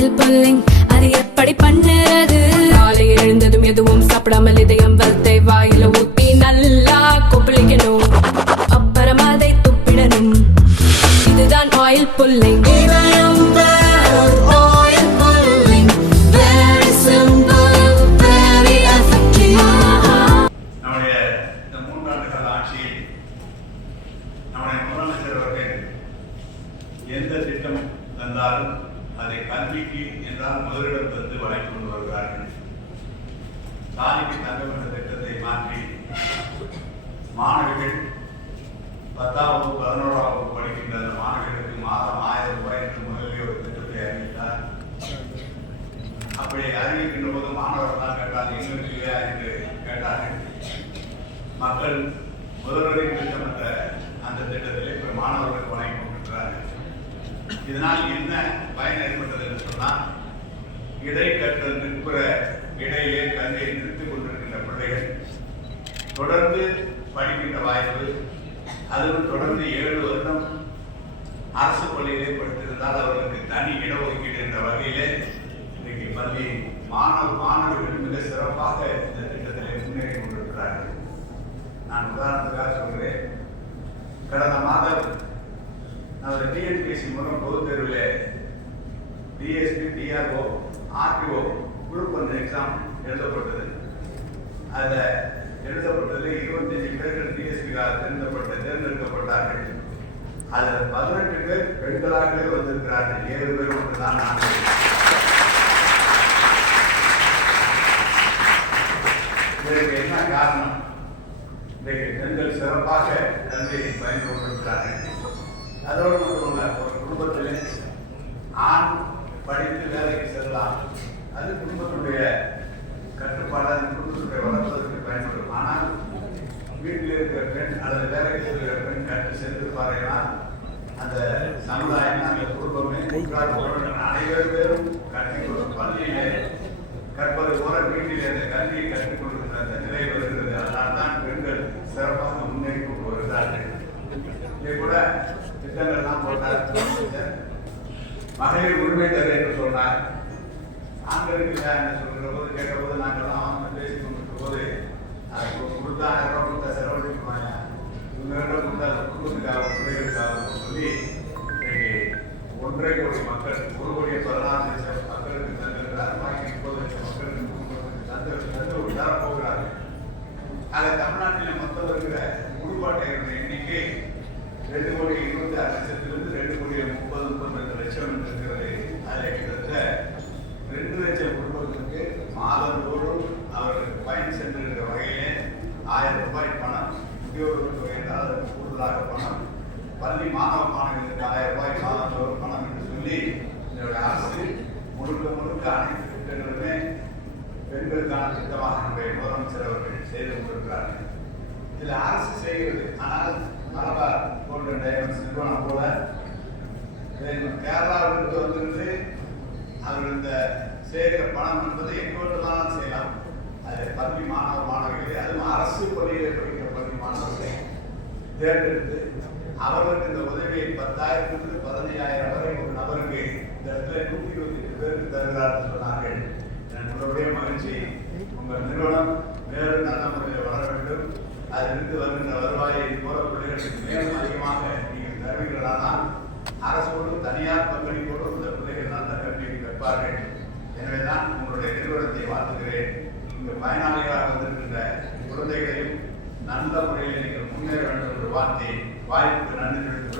Oil pulling அது எப்படி பண்ணுறது? காலையில் எழுந்ததும் எதுவும் சாப்பிடாமல் இதயம் வளத்தை வாயில ஊத்தி நல்லா கொப்பளிக்கணும், அப்புறம் அதை துப்பிடணும். இதுதான் ஆயில் புல்லிங். எந்த திட்டம் தந்தாலும் அதை கல்விக்கு என்றால் முதலிடம் தந்து வழங்கி கொண்டு வருகிறார்கள். தாலிக்கு தங்கம் என்ற திட்டத்தை மாற்றி மாணவிகள் 10ஆம் வகுப்பு 11ஆம் வகுப்பு படிக்கின்ற அந்த மாணவிகளுக்கு மாதம் 1000 ரூபாய் என்று முதலில் ஒரு திட்டத்தை அறிவித்தார். அப்படி அறிவிக்கின்ற போது மாணவர்கள் கேட்டால் எங்களுக்கு இல்லையா என்று கேட்டார்கள். மக்கள் முதல்வரின் திட்டம் என்ற அந்த திட்டத்திலே இப்ப மாணவர்களுக்கு வழங்கி கொண்டிருக்கிறார்கள். இதனால் என்ன பயன் ஏற்பட்டது என்று சொன்னால், இடைக்கற்றல் நிற்புற இடையிலே கல்வியை நிறுத்திக் கொண்டிருக்கின்ற பிள்ளைகள் தொடர்ந்து படிக்கின்ற வாய்ப்பு, அதுவும் தொடர்ந்து 7 வருடம் அரசு பள்ளியிலே படித்திருந்தால் அவர்களுக்கு தனி இடஒதுக்கீடு என்ற வகையிலே இன்றைக்கு பள்ளி மாணவர்கள் மிக சிறப்பாக இந்த திட்டத்திலே முன்னேறி கொண்டிருக்கிறார்கள். நான் உதாரணத்துக்காக சொல்கிறேன். கடந்த மாதம் நமது டிஎன்பிஎஸ்சி மூலம் பொதுத் தேர்வில் DSP, DRO, RTO group 1 exam எழுதப்பட்டது. அதில் எழுதப்பட்டதில் 25 பேர்கள் டிஎஸ்பிக்காக தேர்ந்தெடுக்கப்பட்டார்கள். அதில் 18 பேர் பெண்களாகவே வந்திருக்கிறார்கள். 7 பேர் மட்டும்தான் ஆண்கள். இதற்கு என்ன காரணம்? இன்றைக்கு பெண்கள் சிறப்பாக கல்வியை பயந்து கொண்டிருக்கிறார்கள். அதோடு மட்டுமல்ல, ஒரு குடும்பத்திலே ஆண் படித்து வேலைக்கு செல்லலாம். அது குடும்பத்துடைய கட்டுப்பாடு, அந்த குடும்பத்துடைய வளர்ப்பதற்கு பயன்படும். ஆனால் வீட்டில் இருக்கிற பெண் அல்லது வேலைக்கு செல்கிற பெண் கற்று சென்றிருப்பார்கள். அந்த சமுதாயம், அந்த குடும்பமே அனைவரும் பேரும் கற்றுக் கொடுக்கும் பள்ளியிலே கற்பது போல வீட்டிலே அந்த கல்வியை கற்றுக் கொடுக்கின்ற அந்த நிலை வருகிறது. அதனால் தான் பெண்கள் சிறப்பாக முன்னேறி கொண்டு வருகிறார்கள். இதை கூட திட்டங்கள்லாம் போட்டார். மகளிர் உரிமை தர என்று சொன்னார். ஆண்களுக்கு சொல்கிற போது கேட்டபோது நாங்கள்லாம் பேசிக் கொண்டிருக்கிற போது கொடுத்தா 1000 ரூபாய் கொடுத்தா செலவழிக்குவாங்க, இவங்க கொடுத்தா குடும்பத்துக்காக பிள்ளைகளுக்காக சொல்லி இன்னைக்கு 1.5 கோடி மக்கள், 1 கோடியே 16 லட்சம் மக்களுக்கு தந்திருக்கிறார். பாக்கி 30 லட்சம் மக்களுக்கு தந்து தரப்போகிறார்கள். அதை தமிழ்நாட்டில் மொத்தம் இருக்கிற குடும்ப அட்டைகளுடைய எண்ணிக்கை 2,26,00,000 லட்சத்திலிருந்து 2,32,32 லட்சம் இருக்கிறது. அதில் கிட்டத்தட்ட 2 லட்சம் குடும்பங்களுக்கு மாதந்தோறும் அவர்களுக்கு பயன் சென்றிருக்கிற வகையிலே 1000 ரூபாய் பணம், முதியோர் தொகை என்றால் அதற்கு கூடுதலாக பணம், பள்ளி மாணவர்களுக்கு 1000 ரூபாய் மாதந்தோறும் பணம் என்று சொல்லி இதனுடைய அரசு முழுக்க அனைத்து திட்டங்களுமே பெண்களுக்கான திட்டமாக நம்முடைய முதலமைச்சர் அவர்கள் செய்து கொண்டிருக்கிறார்கள். இதில் அரசு செய்கிறது. ஆனால் மலபார் போன்ற டைமண்ட்ஸ் நிறுவனம் போல கேரளாவிற்கு வந்திருந்து அவர்கள் இந்த சேர்க்கிற பணம் என்பதை எங்கோட்டுதான் செய்யலாம். அதை பள்ளி மாணவிகளை, அதுவும் அரசு பள்ளியில் படிக்கிற பள்ளி மாணவர்களை தேர்ந்தெடுத்து அவர்களுக்கு இந்த உதவியை 10,000 15,000 வரை ஒரு நபருக்கு இந்த இடத்துல 128 பேருக்கு தருகிறார்கள் சொன்னார்கள். உங்களுடைய மகிழ்ச்சி. உங்கள் நிறுவனம் வேறு நல்ல முறையில் வளர வேண்டும். அதிலிருந்து வருகின்ற வருவாயை போல பிள்ளைகளுக்கு மேலும் அதிகமாக நீங்கள் தருவீர்களானால் அரசோடு தனியார் பங்களிப்போடு இந்த பிள்ளைகள் நல்ல கல்வியை கற்பார்கள். எனவேதான் உங்களுடைய நிறுவனத்தை வாழ்த்துகிறேன். இங்கு பயனாளிகளாக வந்திருக்கின்ற குழந்தைகளையும் நல்ல முறையில் நீங்கள் முன்னேற வேண்டும் என்று வாய்ப்புக்கு நன்றி தெரிவித்து